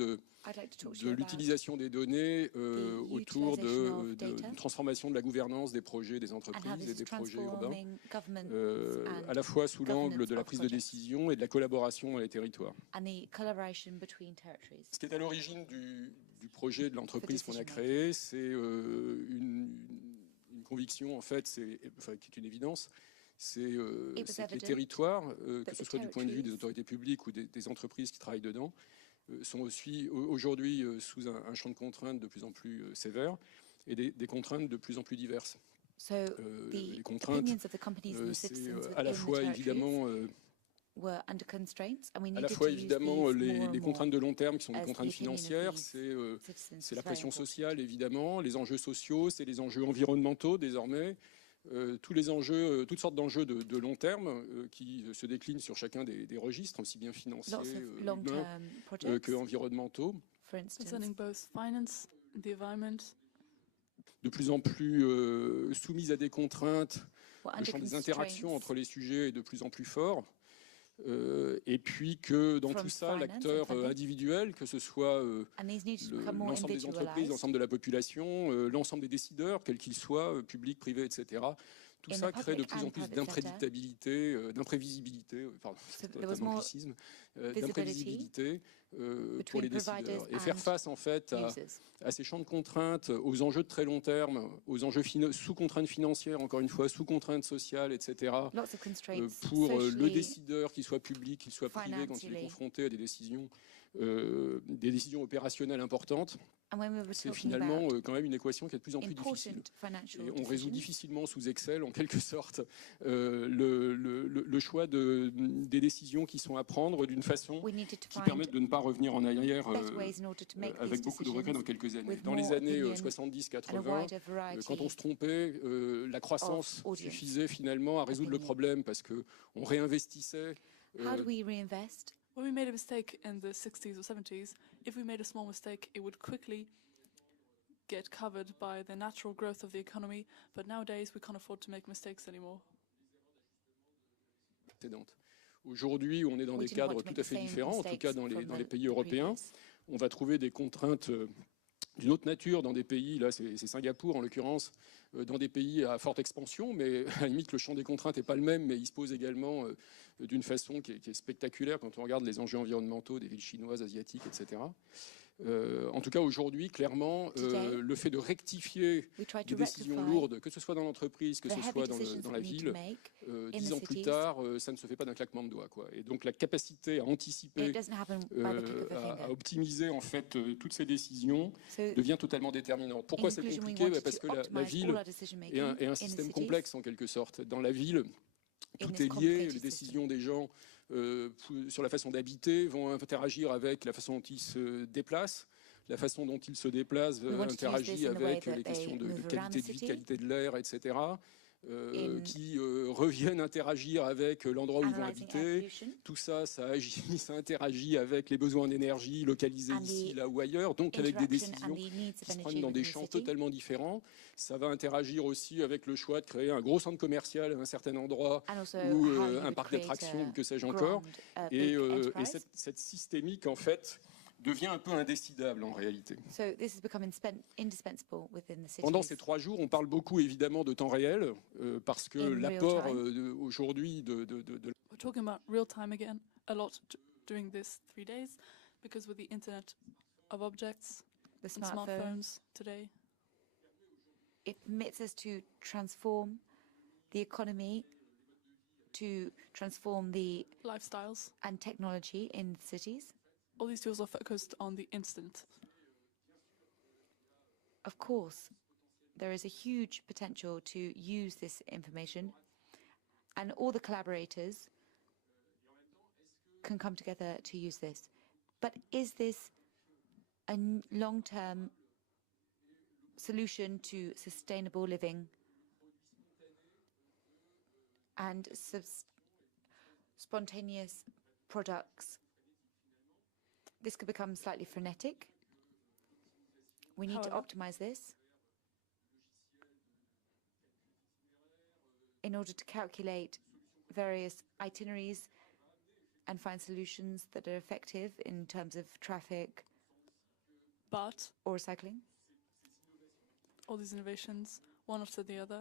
de l'utilisation des données autour de transformation de la gouvernance des projets des entreprises et des projets urbains, à la fois sous l'angle de la prise de décision et de la collaboration dans les territoires. Ce qui est à l'origine du projet de l'entreprise qu'on a créé, c'est une conviction, en fait, qui est une évidence, c'est que les territoires, que ce soit du point de vue des autorités publiques ou des entreprises qui travaillent dedans, sont aussi aujourd'hui sous un champ de contraintes de plus en plus sévère et des contraintes de plus en plus diverses. Les contraintes, c'est à la fois évidemment les contraintes de long terme qui sont des contraintes financières, c'est la pression sociale évidemment, les enjeux sociaux, c'est les enjeux environnementaux désormais, tous les enjeux, toutes sortes d'enjeux de long terme qui se déclinent sur chacun des registres, aussi bien financiers, humains que environnementaux. De plus en plus soumises à des contraintes, le champ des interactions entre les sujets est de plus en plus fort. Et puis que dans tout ça, l'acteur individuel, que ce soit l'ensemble des entreprises, l'ensemble de la population, l'ensemble des décideurs, quels qu'ils soient, publics, privés, etc., tout ça crée de plus en plus d'imprédictabilité, d'imprévisibilité, pardon, c'est un anglicisme, d'imprévisibilité pour les décideurs. Et faire face en fait à ces champs de contraintes, aux enjeux de très long terme, aux enjeux sous contraintes financières, encore une fois, sous contraintes sociales, etc., pour le décideur, qu'il soit public, qu'il soit privé, quand il est confronté à des décisions opérationnelles importantes, c'est finalement quand même une équation qui est de plus en plus difficile. Et on résout difficilement sous Excel, en quelque sorte, le choix des décisions qui sont à prendre d'une façon qui permette de ne pas revenir en arrière avec beaucoup de regrets dans quelques années. Dans les années 70-80, quand on se trompait, la croissance suffisait finalement à résoudre le problème parce qu'on réinvestissait. When we made a mistake in the 60s or 70s, if we made a small mistake, it would quickly get covered by the natural growth of the economy. But nowadays, we can't afford to make mistakes anymore. Aujourd'hui, on est dans des cadres tout à fait différents, en tout cas dans les pays européens. On va trouver des contraintes d'une autre nature dans des pays, là c'est Singapour en l'occurrence, dans des pays à forte expansion, mais à la limite le champ des contraintes n'est pas le même, mais il se pose également d'une façon qui est spectaculaire quand on regarde les enjeux environnementaux des villes chinoises, asiatiques, etc. En tout cas, aujourd'hui, clairement, le fait de rectifier des décisions lourdes, que ce soit dans l'entreprise, que ce soit dans la ville, 10 ans plus tard, ça ne se fait pas d'un claquement de doigts, quoi. Et donc, la capacité à anticiper, à optimiser, en fait, toutes ces décisions devient totalement déterminante. Pourquoi c'est compliqué ? Parce que la ville est un système complexe, en quelque sorte. Dans la ville, tout est lié, les décisions des gens sur la façon d'habiter vont interagir avec la façon dont ils se déplacent. La façon dont ils se déplacent interagit avec les questions de qualité de vie, qualité de l'air, etc. Qui reviennent interagir avec l'endroit où ils vont habiter. Tout ça, ça interagit avec les besoins d'énergie localisés ici, là ou ailleurs, donc avec des décisions qui se prennent dans des champs totalement différents. Ça va interagir aussi avec le choix de créer un gros centre commercial à un certain endroit ou un parc d'attractions ou que sais-je encore. Et cette systémique, en fait, devient un peu indécidable en réalité. Pendant ces 3 jours, on parle beaucoup évidemment de temps réel, parce que l'apport aujourd'hui de... We're talking about real time again a lot during these 3 days, because with the Internet of Objects and smartphones today, it permits us to transform the economy, to transform the lifestyles and technology in cities. All these tools are focused on the instant. Of course, there is a huge potential to use this information, and all the collaborators can come together to use this. But is this a long-term solution to sustainable living and spontaneous products? This could become slightly frenetic. We need to optimize this in order to calculate various itineraries and find solutions that are effective in terms of traffic, But or recycling. all these innovations, one after the other,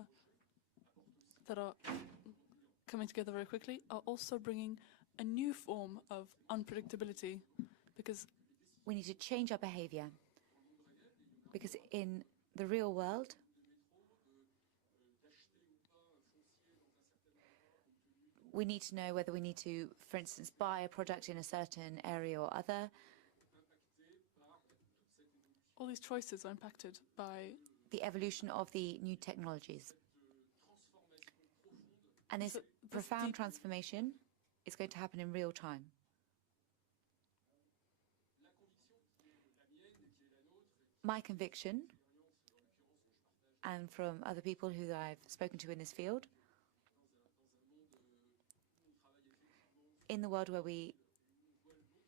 that are coming together very quickly, are also bringing a new form of unpredictability, because we need to change our behavior, because in the real world, we need to know whether we need to, for instance, buy a product in a certain area or other. All these choices are impacted by the evolution of the new technologies. And this profound transformation is going to happen in real time. My conviction, and from other people who I've spoken to in this field, in the world where we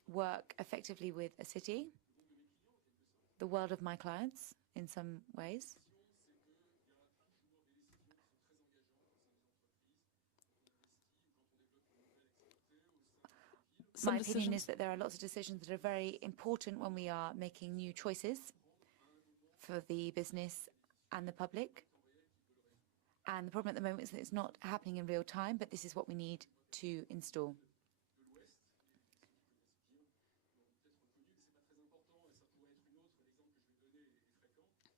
work effectively with a city, the world of my clients in some ways, my opinion is that there are lots of decisions that are very important when we are making new choices for the business and the public. And the problem at the moment is that it's not happening in real time, but this is what we need to install.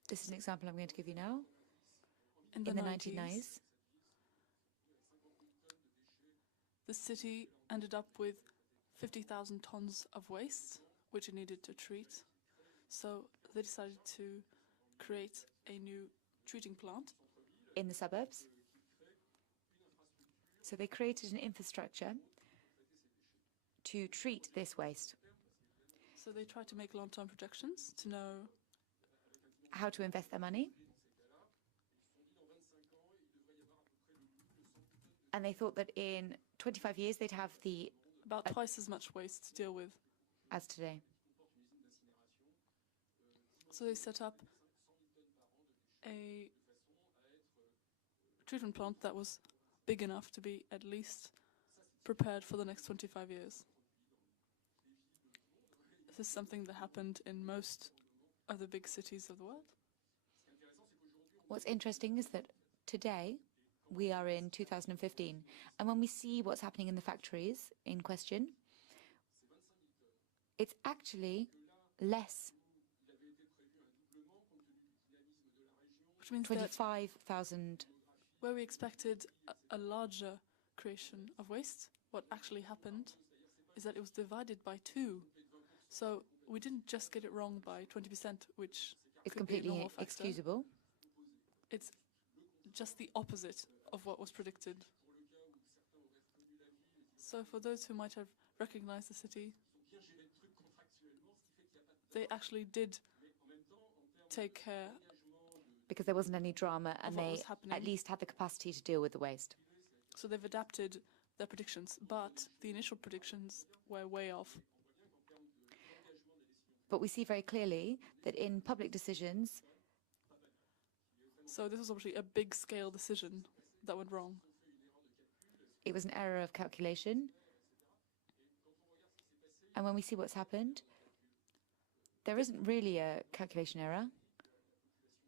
This is an example I'm going to give you now. In the 1990s, the city ended up with 50,000 tons of waste, which it needed to treat. So they decided to create a new treating plant in the suburbs. So they created an infrastructure to treat this waste. So they tried to make long-term projections to know how to invest their money. And they thought that in 25 years they'd have about twice as much waste to deal with as today. So they set up a treatment plant that was big enough to be at least prepared for the next 25 years. This is something that happened in most of the big cities of the world. What's interesting is that today we are in 2015, and when we see what's happening in the factories in question, it's actually less. Which means 25,000. Where we expected a larger creation of waste, what actually happened is that it was divided by 2. So we didn't just get it wrong by 20%, which is completely excusable. It's just the opposite of what was predicted. So for those who might have recognized the city, they actually did take care, because there wasn't any drama, and they at least had the capacity to deal with the waste. So they've adapted their predictions, but the initial predictions were way off. But we see very clearly that in public decisions, so this was obviously a big-scale decision that went wrong. It was an error of calculation. And when we see what's happened, there isn't really a calculation error.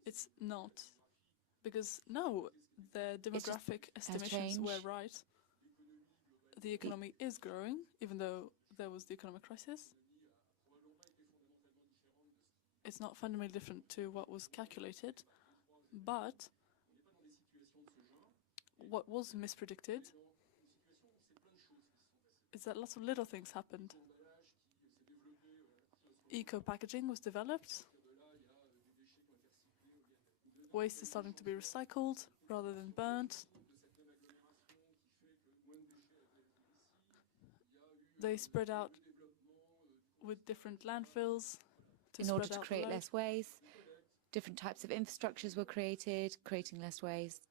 It's not. Because, no, the demographic estimations were right. The economy is growing, even though there was the economic crisis. It's not fundamentally different to what was calculated, but what was mispredicted is that lots of little things happened. Eco-packaging was developed. Waste is starting to be recycled rather than burnt. They spread out with different landfills in order to create less waste. Different types of infrastructures were created, creating less waste.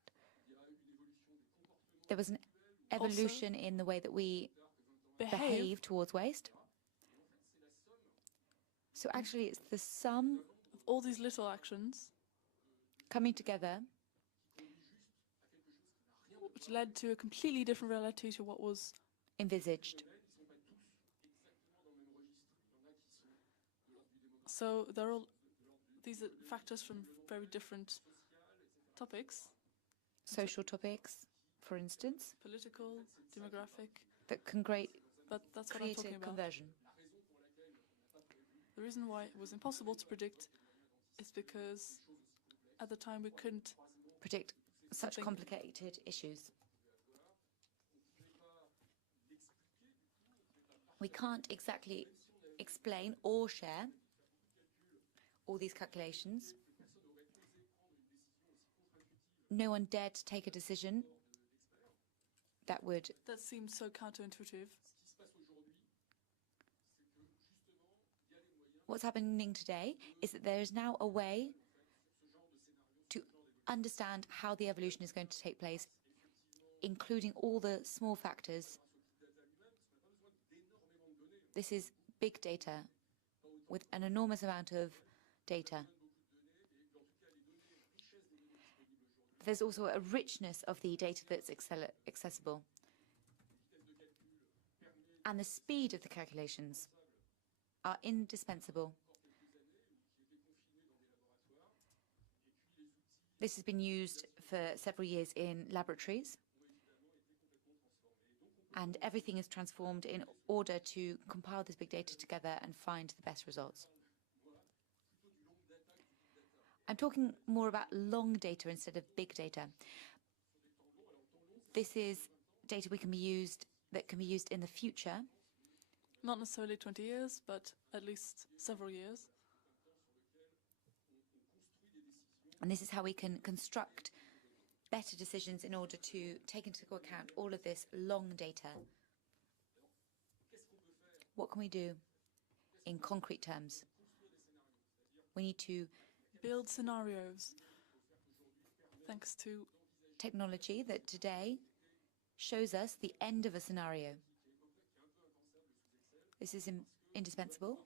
There was an evolution in the way that we behave towards waste. So actually, it's the sum of all these little actions coming together, which led to a completely different reality to what was envisaged. So these are factors from very different topics. Social topics, for instance, political, demographic. That can but that's what I'm create talking a about. conversion. The reason why it was impossible to predict is because at the time we couldn't predict such complicated issues. We can't exactly explain or share all these calculations. No one dared to take a decision that seems so counterintuitive. What's happening today is that there is now a way to understand how the evolution is going to take place, including all the small factors. This is big data with an enormous amount of data. There's also a richness of the data that's accessible. And the speed of the calculations are indispensable. This has been used for several years in laboratories, and everything is transformed in order to compile this big data together and find the best results. I'm talking more about long data instead of big data. This is data that can be used in the future. Not necessarily 20 years, but at least several years. And this is how we can construct better decisions in order to take into account all of this long data. What can we do in concrete terms? We need to build scenarios thanks to technology that today shows us the end of a scenario. This is indispensable.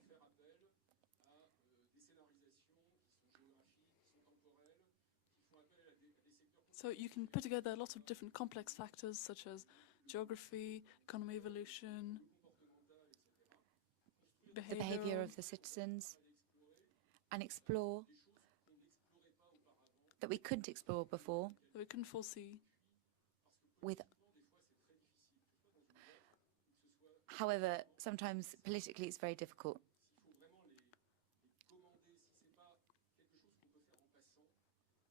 So you can put together lots of different complex factors such as geography, economy evolution, the behavior of the citizens, and explore that we couldn't explore before, that we couldn't foresee. However, sometimes politically it's very difficult.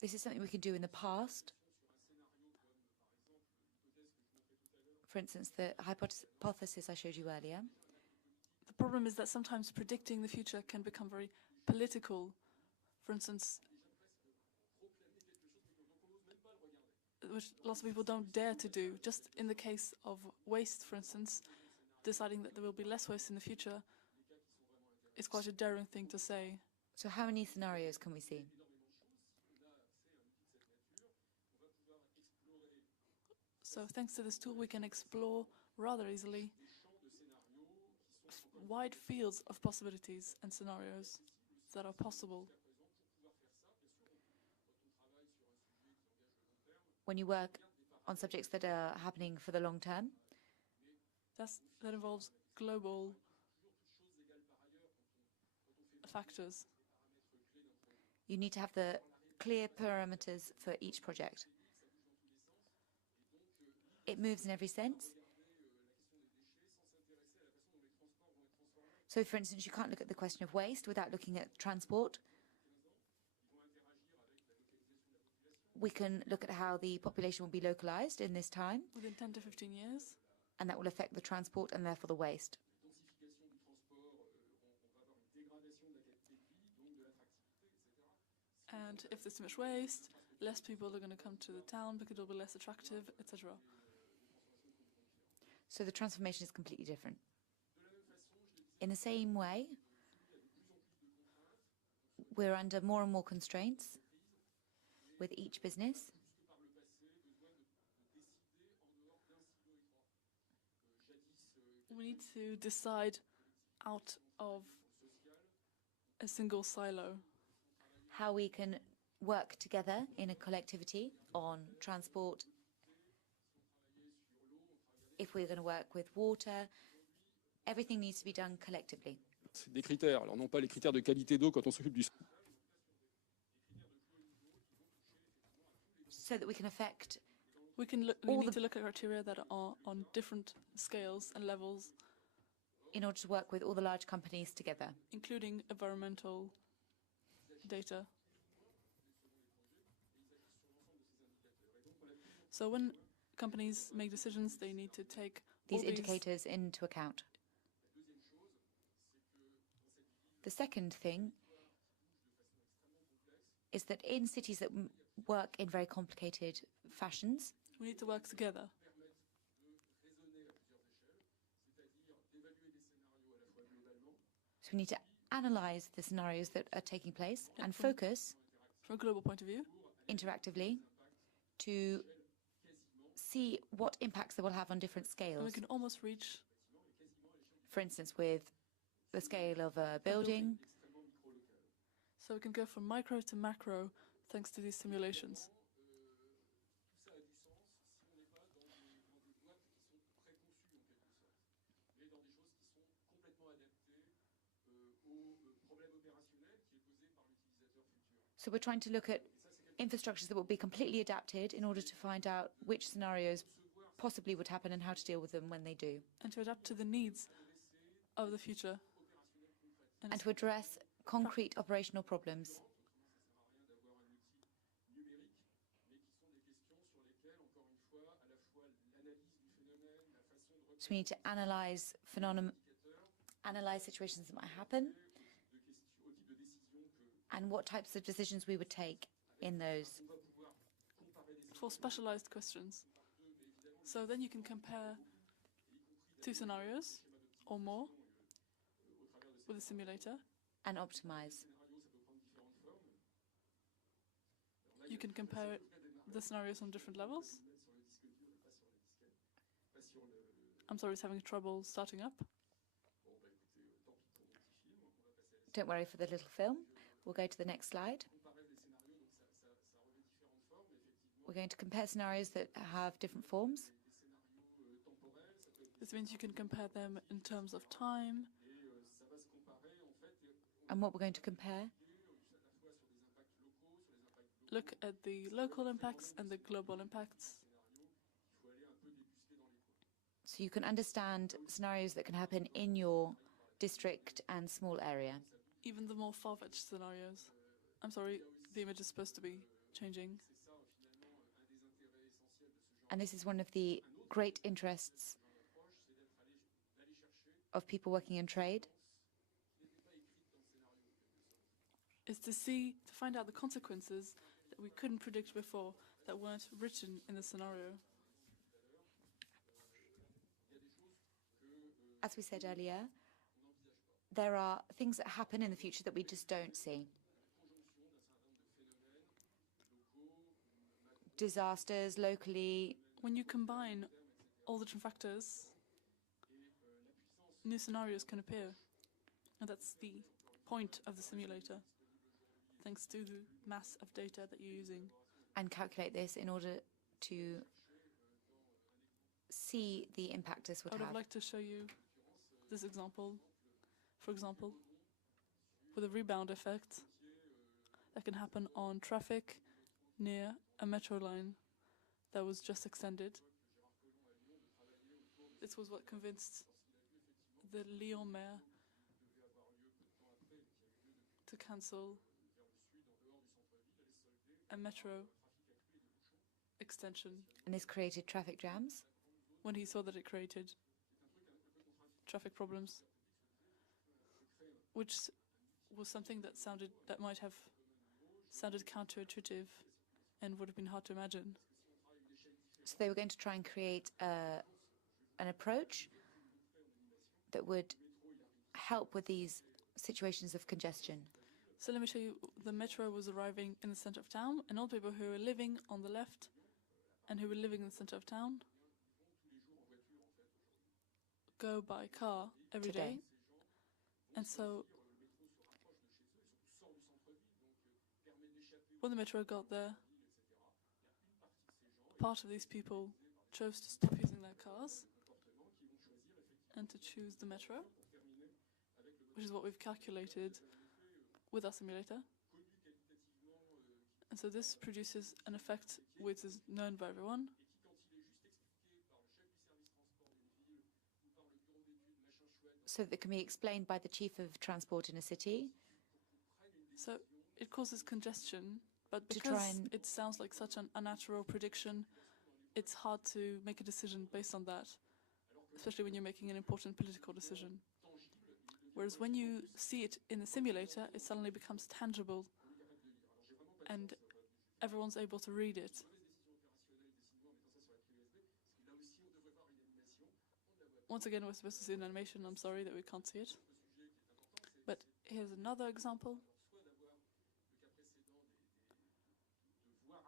This is something we can do in the past. For instance, the hypothesis I showed you earlier. The problem is that sometimes predicting the future can become very political. For instance, which lots of people don't dare to do. Just in the case of waste, for instance, deciding that there will be less waste in the future is quite a daring thing to say. So how many scenarios can we see? So thanks to this tool, we can explore rather easily wide fields of possibilities and scenarios that are possible. When you work on subjects that are happening for the long term, that involves global factors. You need to have the clear parameters for each project. It moves in every sense. So, for instance, you can't look at the question of waste without looking at transport. We can look at how the population will be localized in this time. Within 10 to 15 years. And that will affect the transport and therefore the waste. And if there's too much waste, less people are going to come to the town because it'll be less attractive, etc. So the transformation is completely different. In the same way, we're under more and more constraints with each business. We need to decide out of a single silo. How we can work together in a collectivity on transport. If we're going to work with water, everything needs to be done collectively. des critères. Alors non pas les critères de qualité d'eau quand on s'occupe du... So that we can affect we need to look at criteria that are on different scales and levels, in order to work with all the large companies together, including environmental data. So when companies make decisions, they need to take these indicators into account. The second thing is that in cities that work in very complicated fashions, we need to work together. So we need to analyze the scenarios that are taking place and focus, from a global point of view, interactively, to see what impacts they will have on different scales. And we can almost reach, for instance, with the scale of a building. So we can go from micro to macro thanks to these simulations. So we're trying to look at infrastructures that will be completely adapted in order to find out which scenarios possibly would happen and how to deal with them when they do. And to adapt to the needs of the future. And to address concrete operational problems. So we need to analyze situations that might happen, and what types of decisions we would take in those. For specialized questions. So then you can compare two scenarios or more with a simulator. And optimize. You can compare the scenarios on different levels. I'm sorry, it's having trouble starting up. Don't worry for the little film. We'll go to the next slide. We're going to compare scenarios that have different forms. This means you can compare them in terms of time. And what we're going to compare? Look at the local impacts and the global impacts. So you can understand scenarios that can happen in your district and small area. Even the more far-fetched scenarios. I'm sorry, the image is supposed to be changing. And this is one of the great interests of people working in trade. Is to find out the consequences that we couldn't predict before, that weren't written in the scenario. As we said earlier, there are things that happen in the future that we just don't see. Disasters locally. When you combine all the different factors, new scenarios can appear. And that's the point of the simulator, thanks to the mass of data that you're using. And calculate this in order to see the impact this would have. I would like to show you this example. For example, with a rebound effect that can happen on traffic near a metro line that was just extended. This was what convinced the Lyon mayor to cancel a metro extension. And this created traffic jams? When he saw that it created traffic problems, which was something that might have sounded counterintuitive and would have been hard to imagine. So they were going to try and create an approach that would help with these situations of congestion. So let me show you, the metro was arriving in the center of town, and all people who were living on the left and who were living in the center of town go by car every day. And so when the metro got there, part of these people chose to stop using their cars and to choose the metro, which is what we've calculated with our simulator. And so this produces an effect which is known by everyone. So that can be explained by the chief of transport in a city. So it causes congestion, but because it sounds like such an unnatural prediction, it's hard to make a decision based on that, especially when you're making an important political decision. Whereas when you see it in the simulator, it suddenly becomes tangible and everyone's able to read it. Once again, we're supposed to see an animation. I'm sorry that we can't see it. But here's another example.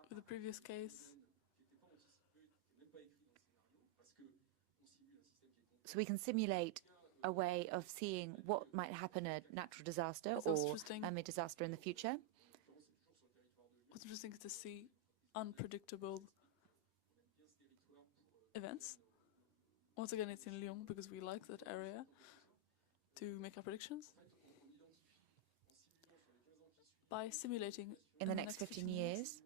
With the previous case. So we can simulate a way of seeing what might happen a natural disaster or a disaster in the future. What's interesting is to see unpredictable events. Once again, it's in Lyon because we like that area to make our predictions. By simulating in the next 15 years,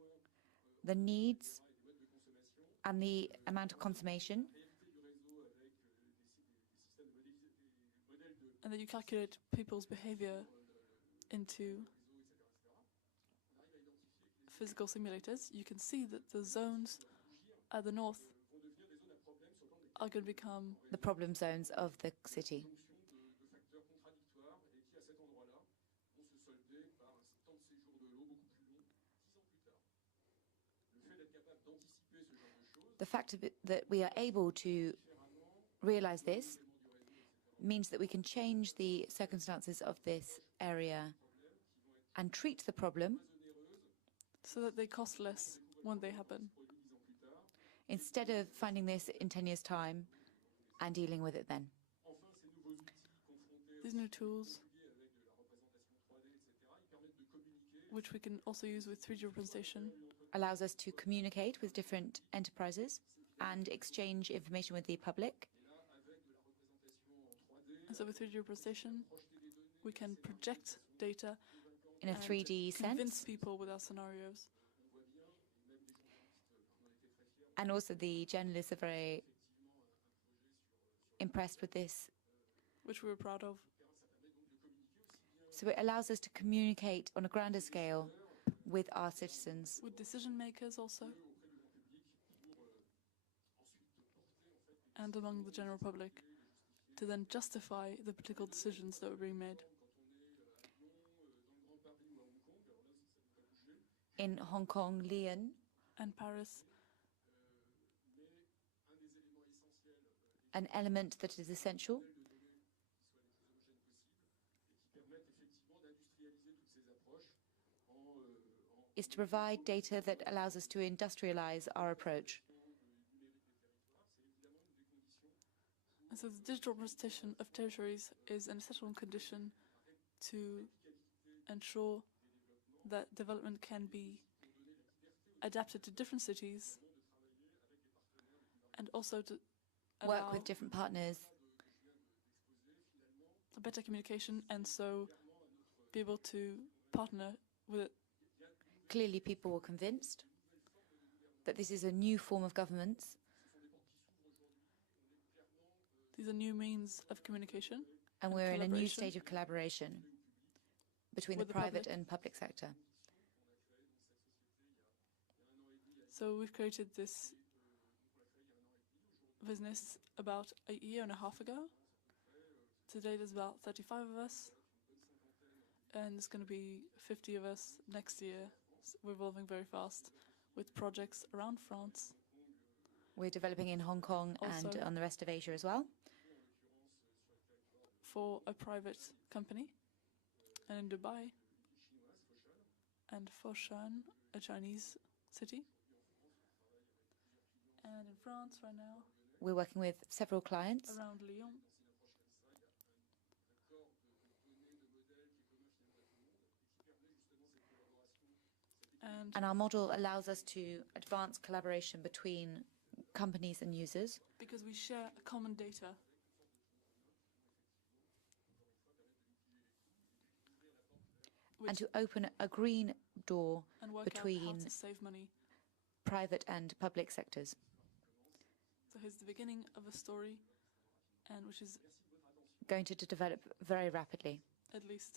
the needs and the amount of consumption, and then you calculate people's behavior into physical simulators, you can see that the zones at the north are going to become the problem zones of the city. The fact that we are able to realize this means that we can change the circumstances of this area and treat the problem so that they cost less when they happen, instead of finding this in 10 years' time and dealing with it then. These new tools, which we can also use with 3D representation, allows us to communicate with different enterprises and exchange information with the public. And so with 3D representation, we can project data in a 3D sense. Convince people with our scenarios. And also the journalists are very impressed with this. Which we were proud of. So it allows us to communicate on a grander scale with our citizens. With decision makers also. And among the general public, to then justify the political decisions that were being made. In Hong Kong, Lyon, and Paris, an element that is essential is to provide data that allows us to industrialize our approach. And so the digital representation of territories is an essential condition to ensure that development can be adapted to different cities and also to work with different partners, a better communication, and so be able to partner with it. Clearly, people were convinced that this is a new form of governance. These are new means of communication. And we're in a new stage of collaboration between the private and public sector. So we've created this business about a year and a half ago. Today there's about 35 of us, and there's going to be 50 of us next year. So we're evolving very fast with projects around France. We're developing in Hong Kong also, and on the rest of Asia as well. For a private company, and in Dubai, and Foshan, a Chinese city. And in France right now, we're working with several clients around Lyon. And our model allows us to advance collaboration between companies and users. Because we share a common data. and to open a green door and work between out how to save money. private and public sectors. So here's the beginning of a story, and which is going to develop very rapidly. at least